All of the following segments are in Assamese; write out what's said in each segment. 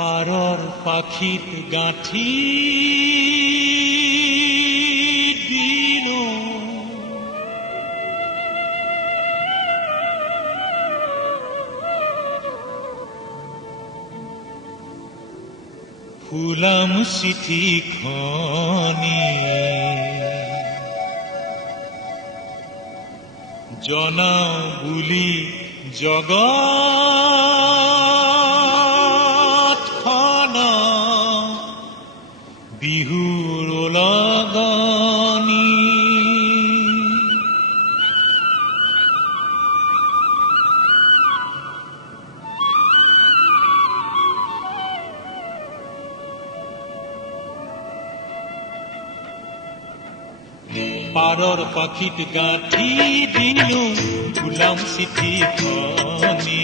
পাৰৰ পাখিত গাঁঠি দিলো ফুলাম চিঠিখনি জনাও বুলি জগতখন বিহুৰ লগনি পাৰৰ পাখিত গাঁঠি দিলো ফুলাম চিঠিখনি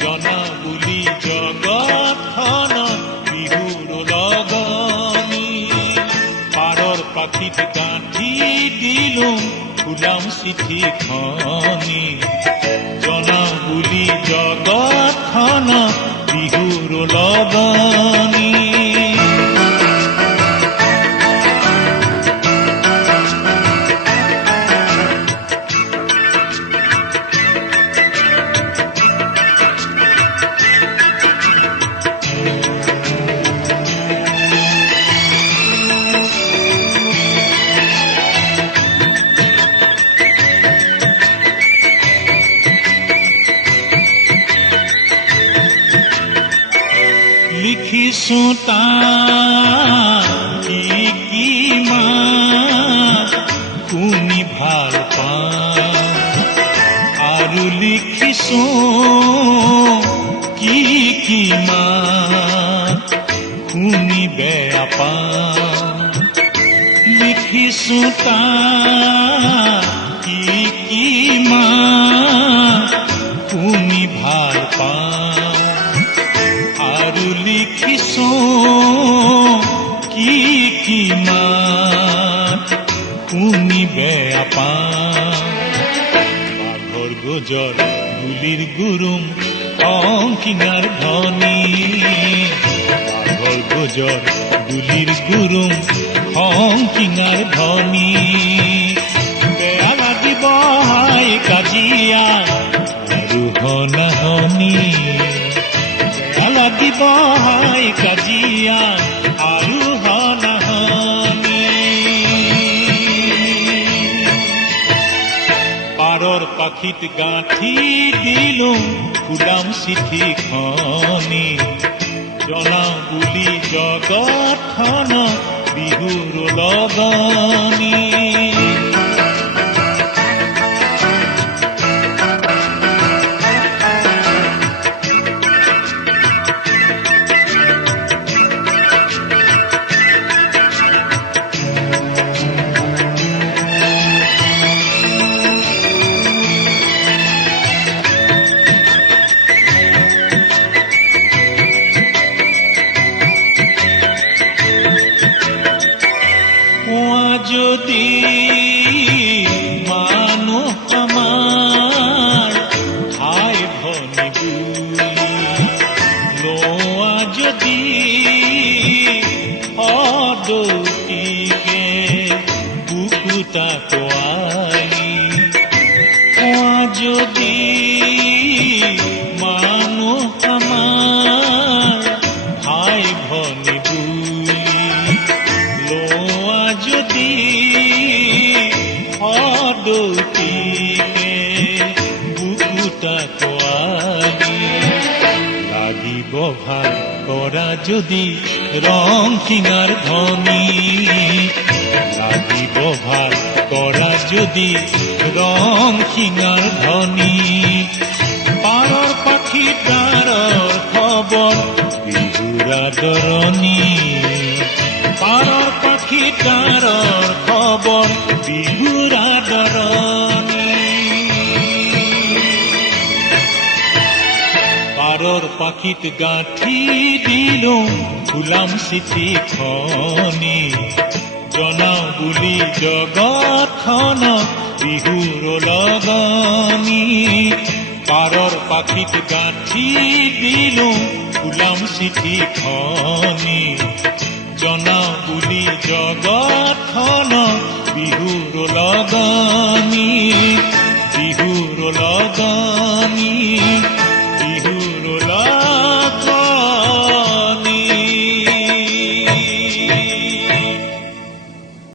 জনা বুলি জগতখন বিহুৰ লগনি পাৰৰ পাখিত গাঁঠি দিলো ফুলাম চিঠিখনি জনা বুলি জগতখন বিহুৰ লগনি লিখিছো কি শুনি ভাল পাওঁ আৰু লিখিছো কি শুনি বেয়া পাওঁ লিখিছো কি শুনি ভাল পাওঁ আৰু লিখিছো কি শুনি বেয়া পাওঁ বাঘৰ গজৰ গুলিৰ গুৰুম অংকিঙাৰ ধনী বাঘৰ গজৰ গুলিৰ গুৰুম অংকিঙাৰ ধনী বেয়া লাগিব হাই কাজিয়া আৰু হনাহনি লাগিব হাই কাজিয়া আৰু হনাহনি পাৰৰ পাখিত গাঁঠি দিলো ফুলাম চিঠিখনি জনাও বুলি জগতখন বিহুৰ লগনি যদি মানুহ আমাৰ ভাই ভনী বুলি লোৱা যদি অদৌতিকে বুকুটা তোৱালি যদি মানুহ আমাৰ ভাই ভনী বুলি লোৱা যদি অদৌতিকে বুকুটা তোৱালি লাগিব ভাল কৰা যদি ৰংকিঙাৰ ধনী লাগিব ভাল কৰা যদি ৰংকিঙাৰ ধনী পাৰৰ পাখি ডাৰৰ খবৰ বিহুৰ আদৰণি পাৰৰ পাখি ডাৰৰ খবৰ বিহুৰ আদৰণি পাৰৰ পাখিত গাঁঠি দিলো ফুলাম চিঠিখনি জনাও বুলি জগতখন বিহুৰ লগনি পাৰৰ পাখিত গাঁঠি দিলো ওলাম চিঠিখনি জনা বুলি জগতখনক বিহুৰ লগনি বিহুৰ লগনি